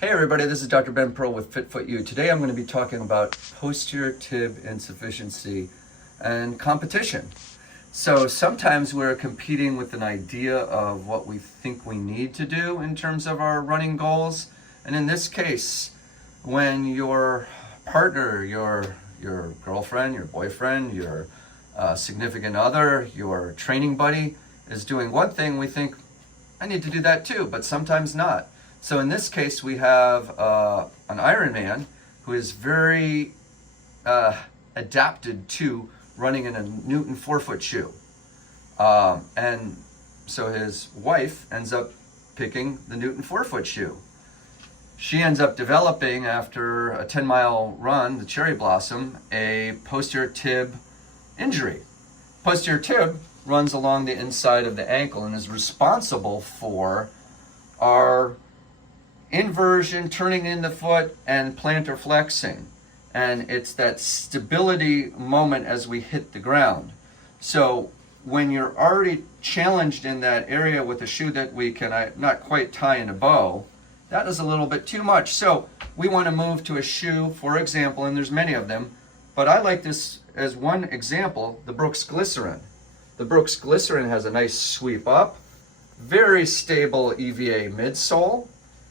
Hey everybody, this is Dr. Ben Pearl with FitFootU. Today I'm going to be talking about posterior tib insufficiency and competition. So sometimes we're competing with an idea of what we think we need to do in terms of our running goals. And in this case, when your partner, your girlfriend, your boyfriend, your significant other, your training buddy is doing one thing, we think, I need to do that too, but sometimes not. So in this case, we have an Ironman who is very adapted to running in a Newton 4-foot shoe. And so his wife ends up picking the Newton 4-foot shoe. She ends up developing, after a 10-mile run, the Cherry Blossom, a posterior tib injury. Posterior tib runs along the inside of the ankle and is responsible for our inversion, turning in the foot, and plantar flexing. And it's that stability moment as we hit the ground. So when you're already challenged in that area with a shoe that we can not quite tie in a bow, that is a little bit too much. So we want to move to a shoe, for example, and there's many of them, but I like this as one example, the Brooks Glycerin. The Brooks Glycerin has a nice sweep up, very stable EVA midsole,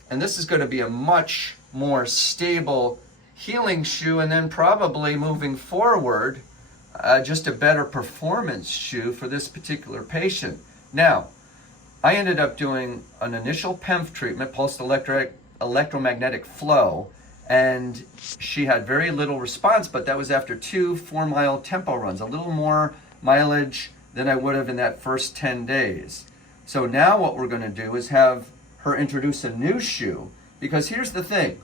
and this is going to be a much more stable healing shoe, and then probably moving forward, just a better performance shoe for this particular patient. Now, I ended up doing an initial PEMF treatment, pulsed electromagnetic flow, and she had very little response, but that was after 2 4-mile tempo runs, a little more mileage than I would have in that first 10 days. So now what we're going to do is have her introduce a new shoe, because here's the thing.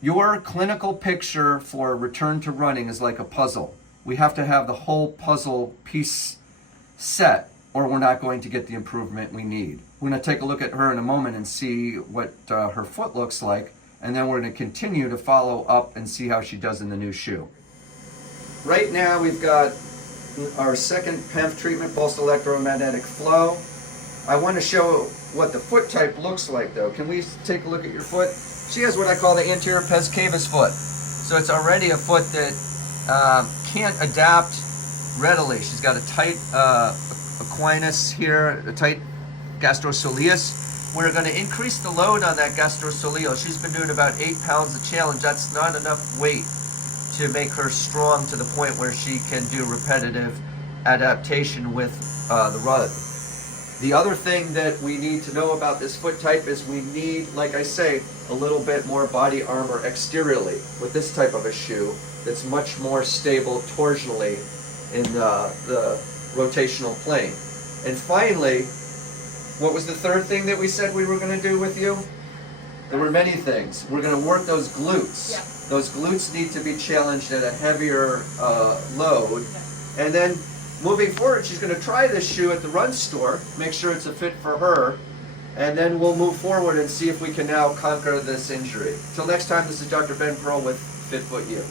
Your clinical picture for return to running is like a puzzle. We have to have the whole puzzle piece set, or we're not going to get the improvement we need. We're going to take a look at her in a moment and see what her foot looks like, and then we're going to continue to follow up and see how she does in the new shoe. Right now we've got our second PEMF treatment, pulsed electromagnetic flow. I want to show what the foot type looks like though. Can we take a look at your foot? She has what I call the anterior pes cavus foot. So it's already a foot that can't adapt readily. She's got a tight equinus here, a tight gastrosoleus. We're going to increase the load on that gastrosoleal. She's been doing about 8 pounds a challenge. That's not enough weight to make her strong to the point where she can do repetitive adaptation with the run. The other thing that we need to know about this foot type is we need, like I say, a little bit more body armor exteriorly with this type of a shoe that's much more stable torsionally in the rotational plane. And finally, what was the third thing that we said we were going to do with you? There were many things. We're going to work those glutes. Yeah. Those glutes need to be challenged at a heavier load. Yeah. And then moving forward, she's going to try this shoe at the run store, make sure it's a fit for her, and then we'll move forward and see if we can now conquer this injury. Till next time, this is Dr. Ben Pearl with FitFootU.